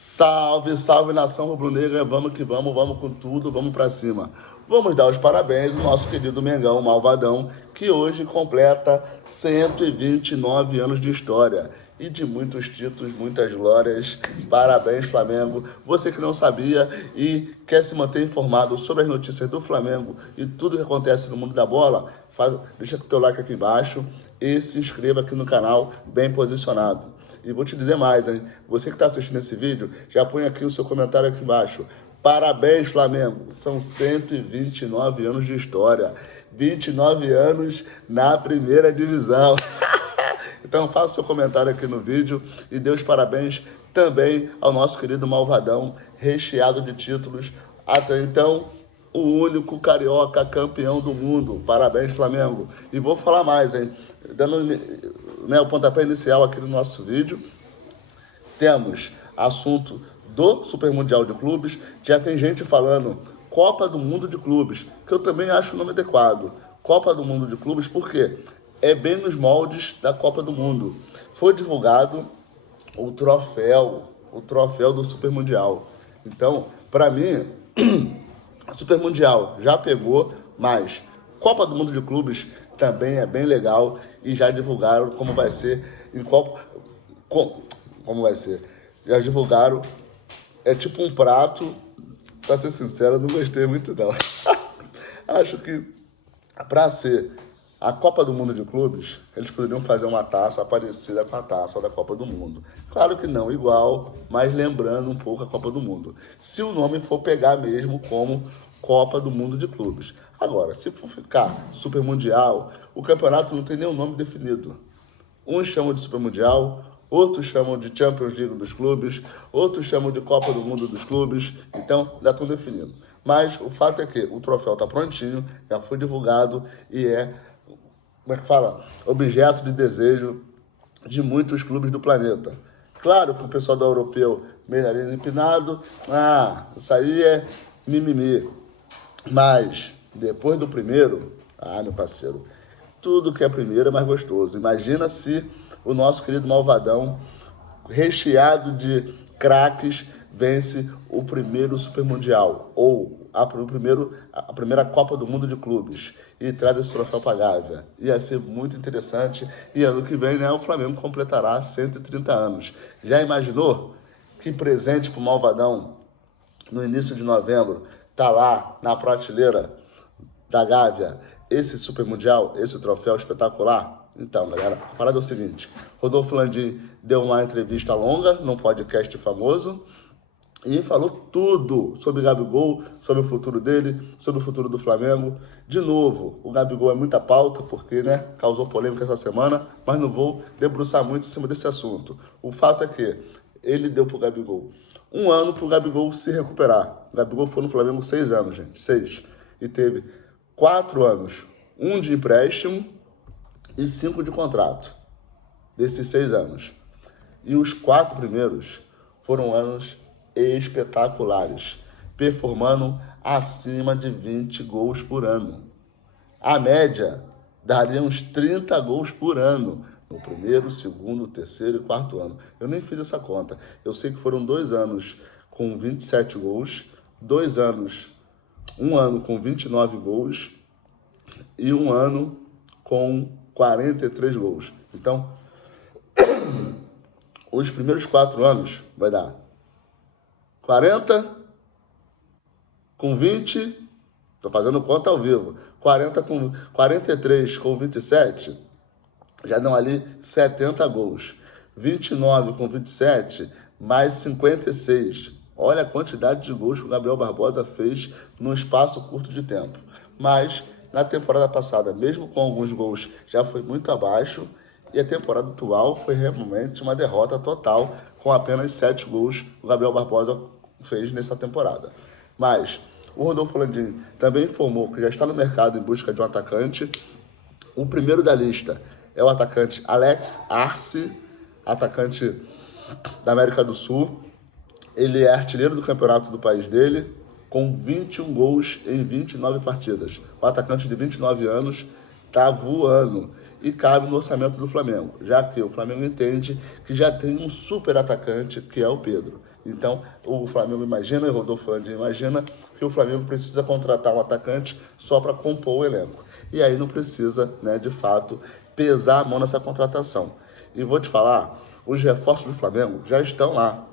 Salve, salve nação rubro-negra, vamos que vamos com tudo, vamos pra cima. Vamos dar os parabéns ao nosso querido Mengão Malvadão, que hoje completa 129 anos de história e de muitos títulos, muitas glórias. Parabéns, Flamengo. Você que não sabia e quer se manter informado sobre as notícias do Flamengo e tudo que acontece no mundo da bola, deixa o teu like aqui embaixo e se inscreva aqui no canal, bem posicionado. E vou te dizer mais, hein? Você que está assistindo esse vídeo, já põe aqui o seu comentário aqui embaixo. Parabéns, Flamengo! São 129 anos de história. 29 anos na primeira divisão. Então faça seu comentário aqui no vídeo e dê os parabéns também ao nosso querido Malvadão, recheado de títulos. Até então, o único carioca campeão do mundo. Parabéns, Flamengo. E vou falar mais, hein? Dando o pontapé inicial aqui no nosso vídeo, temos assunto do Super Mundial de Clubes. Já tem gente falando Copa do Mundo de Clubes, que eu também acho o nome adequado. Copa do Mundo de Clubes, por quê? É bem nos moldes da Copa do Mundo. Foi divulgado o troféu do Super Mundial. Então, para mim, Super Mundial já pegou, mas Copa do Mundo de Clubes também é bem legal e já divulgaram como vai ser em Copa. Como vai ser? Já divulgaram, é tipo um prato, pra ser sincero, eu não gostei muito não. Acho que pra ser a Copa do Mundo de Clubes, eles poderiam fazer uma taça parecida com a taça da Copa do Mundo. Claro que não igual, mas lembrando um pouco a Copa do Mundo. Se o nome for pegar mesmo como Copa do Mundo de Clubes. Agora, se for ficar Super Mundial, o campeonato não tem nenhum nome definido. Uns chamam de Super Mundial, outros chamam de Champions League dos clubes, outros chamam de Copa do Mundo dos clubes, então já estão definidos. Mas o fato é que o troféu está prontinho, já foi divulgado e é, como é que fala? Objeto de desejo de muitos clubes do planeta. Claro que o pessoal do europeu, meio nariz empinado, isso aí é mimimi. Mas depois do primeiro, meu parceiro, tudo que é primeiro é mais gostoso. Imagina se o nosso querido Malvadão, recheado de craques, vence o primeiro Super Mundial, ou a primeira Copa do Mundo de Clubes, e traz esse troféu para a Gávea. Ia ser muito interessante, e ano que vem, né, o Flamengo completará 130 anos. Já imaginou que presente para o Malvadão, no início de novembro, tá lá na prateleira da Gávea, esse Super Mundial, esse troféu espetacular? Então, galera, a parada é o seguinte: Rodolfo Landim deu uma entrevista longa num podcast famoso e falou tudo sobre Gabigol, sobre o futuro dele, sobre o futuro do Flamengo. De novo, o Gabigol é muita pauta, porque, né, causou polêmica essa semana, mas não vou debruçar muito em cima desse assunto. O fato é que ele deu pro Gabigol 1 ano pro Gabigol se recuperar. O Gabigol foi no Flamengo 6 anos, gente, 6. E teve 4 anos, 1 de empréstimo e 5 de contrato, desses 6 anos. E os 4 primeiros foram anos espetaculares, performando acima de 20 gols por ano. A média daria uns 30 gols por ano, no primeiro, segundo, terceiro e quarto ano. Eu nem fiz essa conta. Eu sei que foram 2 anos com 27 gols, 2 anos, 1 ano com 29 gols e 1 ano com 43 gols. Então, os primeiros 4 anos vai dar 40 com 20, tô fazendo conta ao vivo, 43 com 27, já dão ali 70 gols. 29 com 27, mais 56. Olha a quantidade de gols que o Gabriel Barbosa fez num espaço curto de tempo. Mas na temporada passada, mesmo com alguns gols, já foi muito abaixo. E a temporada atual foi realmente uma derrota total, com apenas 7 gols que o Gabriel Barbosa fez nessa temporada. Mas o Rodolfo Landim também informou que já está no mercado em busca de um atacante. O primeiro da lista é o atacante Alex Arce, atacante da América do Sul. Ele é artilheiro do campeonato do país dele, com 21 gols em 29 partidas. O atacante de 29 anos está voando e cabe no orçamento do Flamengo, já que o Flamengo entende que já tem um super atacante, que é o Pedro. Então, o Flamengo imagina, e o Rodolfo Landim imagina, que o Flamengo precisa contratar um atacante só para compor o elenco. E aí não precisa, né, de fato, pesar a mão nessa contratação. E vou te falar, os reforços do Flamengo já estão lá.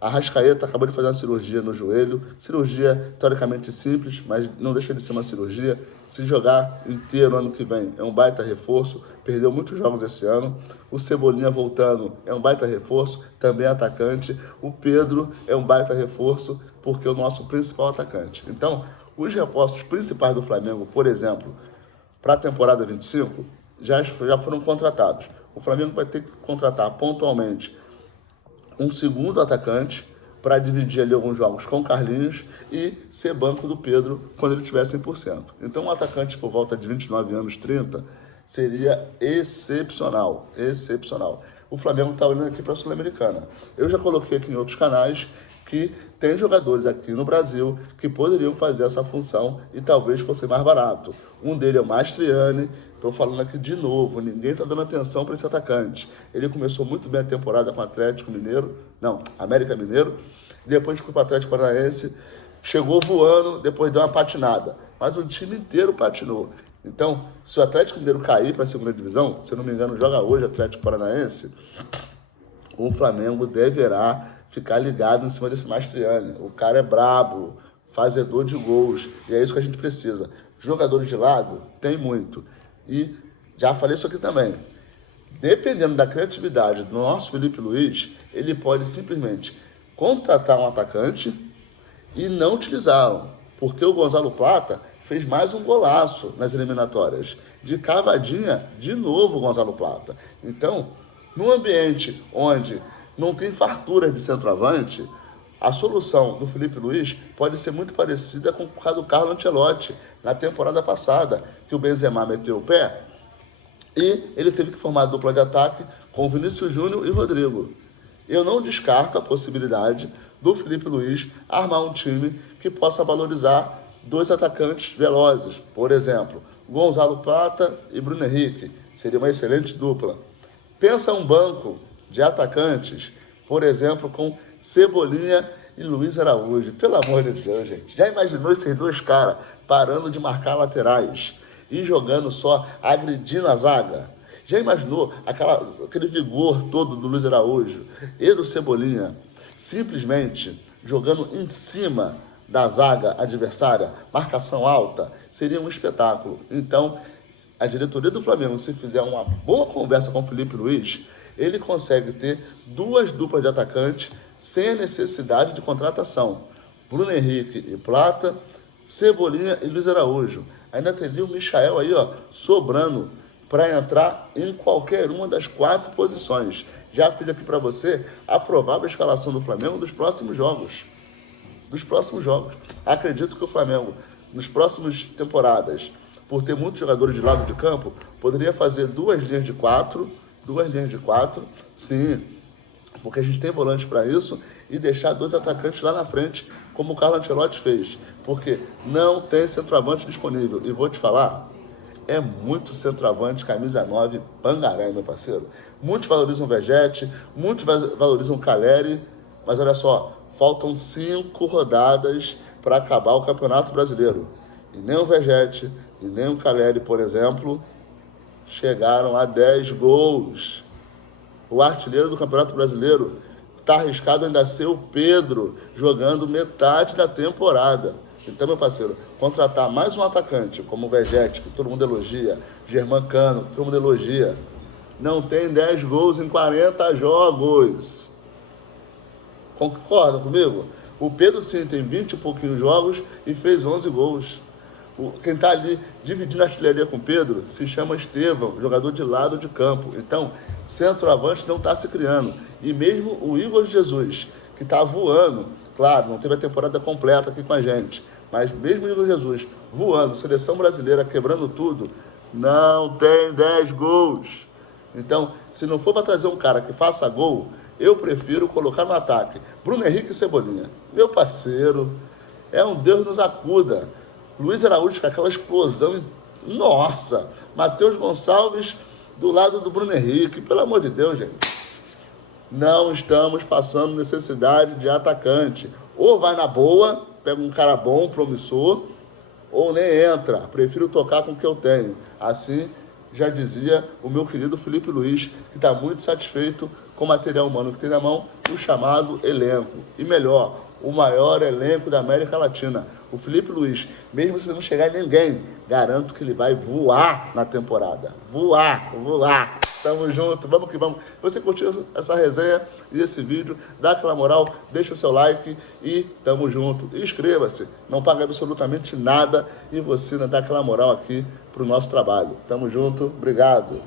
A Arrascaeta acabou de fazer uma cirurgia no joelho, cirurgia teoricamente simples, mas não deixa de ser uma cirurgia. Se jogar inteiro ano que vem é um baita reforço, perdeu muitos jogos esse ano. O Cebolinha voltando é um baita reforço, também atacante. O Pedro é um baita reforço, porque é o nosso principal atacante. Então, os reforços principais do Flamengo, por exemplo, para a temporada 25, já foram contratados. O Flamengo vai ter que contratar pontualmente um segundo atacante para dividir ali alguns jogos com o Carlinhos e ser banco do Pedro quando ele tiver 100%. Então um atacante por volta de 29 anos, 30, seria excepcional, excepcional. O Flamengo está olhando aqui para a Sul-Americana. Eu já coloquei aqui em outros canais que tem jogadores aqui no Brasil que poderiam fazer essa função e talvez fosse mais barato. Um deles é o Mastriani. Estou falando aqui de novo, ninguém está dando atenção para esse atacante. Ele começou muito bem a temporada com o Atlético Mineiro, não, América Mineiro, depois foi para o Atlético Paranaense, chegou voando, depois deu uma patinada, mas o time inteiro patinou. Então, se o Atlético Mineiro cair para a segunda divisão, se eu não me engano, joga hoje o Atlético Paranaense, o Flamengo deverá ficar ligado em cima desse Mastriani. O cara é brabo, fazedor de gols, e é isso que a gente precisa. Jogadores de lado, tem muito. E já falei isso aqui também. Dependendo da criatividade do nosso Felipe Luiz, ele pode simplesmente contratar um atacante e não utilizá-lo. Porque o Gonzalo Plata fez mais um golaço nas eliminatórias. De cavadinha, de novo o Gonzalo Plata. Então, num ambiente onde não tem fartura de centroavante, a solução do Felipe Luiz pode ser muito parecida com a do Carlo Ancelotti na temporada passada, que o Benzema meteu o pé e ele teve que formar a dupla de ataque com Vinícius Júnior e Rodrigo. Eu não descarto a possibilidade do Felipe Luiz armar um time que possa valorizar dois atacantes velozes, por exemplo, Gonzalo Plata e Bruno Henrique. Seria uma excelente dupla. Pensa um banco de atacantes, por exemplo, com Cebolinha e Luiz Araújo. Pelo amor de Deus, gente. Já imaginou esses dois caras parando de marcar laterais e jogando só, agredindo a zaga? Já imaginou aquele vigor todo do Luiz Araújo e do Cebolinha simplesmente jogando em cima da zaga adversária, marcação alta? Seria um espetáculo. Então, a diretoria do Flamengo, se fizer uma boa conversa com o Felipe Luiz, ele consegue ter duas duplas de atacantes sem a necessidade de contratação. Bruno Henrique e Plata, Cebolinha e Luiz Araújo. Ainda teria o Michael aí, ó, sobrando para entrar em qualquer uma das 4 posições. Já fiz aqui para você a provável escalação do Flamengo dos próximos jogos. Acredito que o Flamengo, nas próximas temporadas, por ter muitos jogadores de lado de campo, poderia fazer duas linhas de quatro, sim, porque a gente tem volante para isso, e deixar 2 atacantes lá na frente, como o Carlo Ancelotti fez, porque não tem centroavante disponível. E vou te falar, é muito centroavante, camisa 9, pangaré, meu parceiro. Muitos valorizam o Vegete, muitos valorizam o Caleri, mas olha só, faltam 5 rodadas para acabar o Campeonato Brasileiro. E nem o Vegete, e nem o Caleri, por exemplo, chegaram a 10 gols. O artilheiro do Campeonato Brasileiro está arriscado ainda a ser o Pedro, jogando metade da temporada. Então, meu parceiro, contratar mais um atacante, como o Vegete, que todo mundo elogia, Germancano, que todo mundo elogia, não tem 10 gols em 40 jogos. Concordam comigo? O Pedro, sim, tem 20 e pouquinhos jogos e fez 11 gols. Quem está ali dividindo a artilharia com o Pedro se chama Estevão, jogador de lado de campo. Então, centroavante não está se criando. E mesmo o Igor Jesus, que está voando, claro, não teve a temporada completa aqui com a gente, mas mesmo o Igor Jesus voando, seleção brasileira quebrando tudo, não tem 10 gols. Então, se não for para trazer um cara que faça gol, eu prefiro colocar no ataque Bruno Henrique e Cebolinha. Meu parceiro, é um Deus nos acuda. Luiz Araújo com aquela explosão, nossa, Matheus Gonçalves do lado do Bruno Henrique, pelo amor de Deus, gente. Não estamos passando necessidade de atacante. Ou vai na boa, pega um cara bom, promissor, ou nem entra. Prefiro tocar com o que eu tenho. Assim, já dizia o meu querido Felipe Luiz, que está muito satisfeito com o material humano que tem na mão, o chamado elenco. E melhor, o maior elenco da América Latina. O Felipe Luiz, mesmo se não chegar ninguém, garanto que ele vai voar na temporada. Voar, voar. Tamo junto, vamos que vamos. Se você curtiu essa resenha e esse vídeo, dá aquela moral, deixa o seu like e tamo junto. E inscreva-se, não paga absolutamente nada e você dá aquela moral aqui pro nosso trabalho. Tamo junto, obrigado.